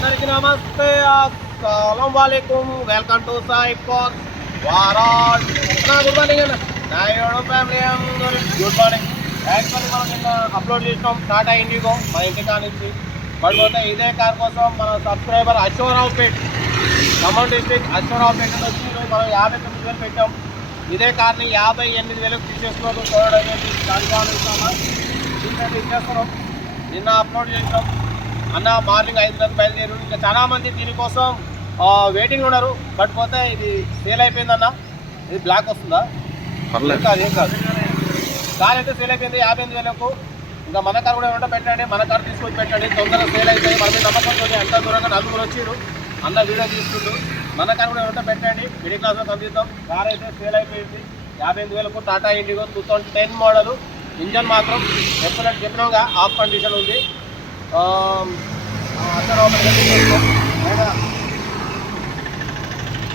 అందరికీ నమస్తే, అస్సలం వాలేకుం. వెల్కమ్ టు సాయి ఫార్ వారాడ్. గుడ్ మార్నింగ్ అన్న. నా యోడో ఫ్యామిలీ అందరూ గుడ్ మార్నింగ్. యాక్చువల్లీ మనం నిన్న అప్లోడ్ చేసినాం టాటా ఇండిగో మన ఇంటికా నుంచి. పడిపోతే ఇదే కార్ కోసం మన సబ్స్క్రైబర్ అశ్వరావుపేట్, ఖమ్మం డిస్ట్రిక్ట్ అశ్వరావుపేట వచ్చి మనం 59,000 పెట్టాం. ఇదే కార్ని 58,000 తీసేసుకున్నాం. చూడడం ఇచ్చేస్తున్నాం. నిన్న అప్లోడ్ చేసినాం అన్న. మార్నింగ్ 5 గంటలకు బయలుదేరు. ఇంకా చాలా మంది దీనికోసం వెయిటింగ్ ఉన్నారు. బట్ పోతే ఇది సేల్ అయిపోయిందన్న. ఇది బ్లాక్ వస్తుందా? పర్లేదు, ఏం కాదు. కార్ అయితే సేల్ అయిపోయింది 58,000కు. ఇంకా మన కార్ కూడా ఏమంటే పెట్టండి, మన కార్ తీసుకొచ్చి పెట్టండి, తొందరగా సేల్ అవుతాయి. మన మీద నమ్మకంతో ఎంత దూరంగా నలుగురు వచ్చారు అన్న వీడియో తీసుకుంటూ. మన కార్ కూడా ఏమంటే పెట్టండి, మిడిల్ క్లాస్లో కందిద్దాం. కార్ అయితే సేల్ అయిపోయింది 58,000కు. Tata Indigo 2010 model. ఇంజన్ మాత్రం ఎప్పుడంటే చెప్పినాగా ఆఫ్ కండిషన్ ఉంది. అసలు